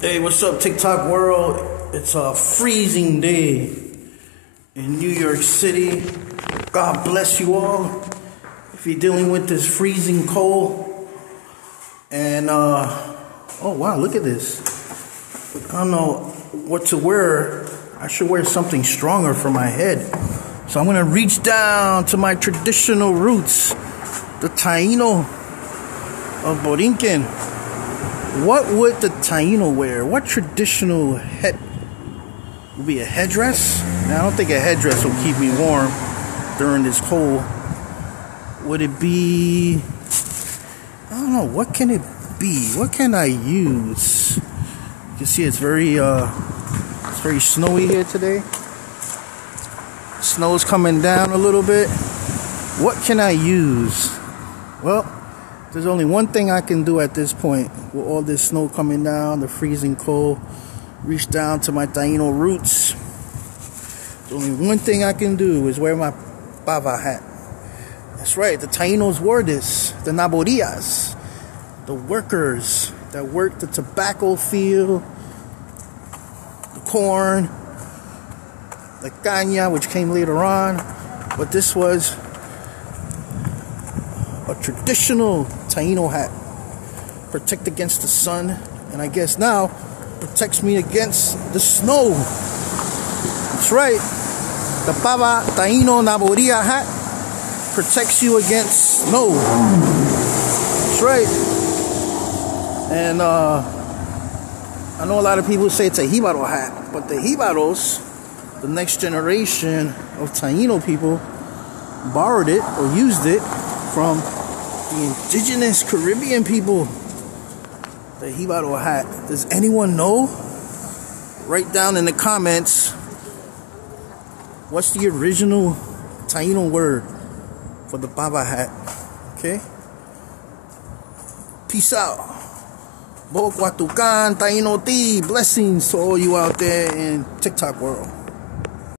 Hey, what's up, TikTok world? It's a freezing day in New York City. God bless you all if you're dealing with this freezing cold. And, oh wow, look at this. I don't know what to wear. I should wear something stronger for my head. So I'm gonna reach down to my traditional roots, the Taino of Borinquen. What would the Taino wear? What traditional head would be a headdress? Now, I don't think a headdress will keep me warm during this cold. Would it be? I don't know. What can it be? What can I use? You can see it's very snowy here today. Snow's coming down a little bit. What can I use? Well, there's only one thing I can do at this point with all this snow coming down, the freezing cold. Reach down to my Taino roots. There's only one thing I can do is wear my pava hat. That's right, the Tainos wore this. The Naborias, the workers that worked the tobacco field, the corn, the caña, which came later on. But this was a traditional Taino hat. Protect against the sun, and I guess now protects me against the snow. That's right. The Pava Taino Naboria hat protects you against snow. That's right. And I know a lot of people say it's a Jibaro hat, but the Jibaros, the next generation of Taino people, borrowed it or used it from the Indigenous-Caribbean people. The Jibaro hat. Does anyone know? Write down in the comments what's the original Taino word for the Pava hat. Okay? Peace out. Bokwatukan, Taino T. Blessings to all you out there in TikTok world.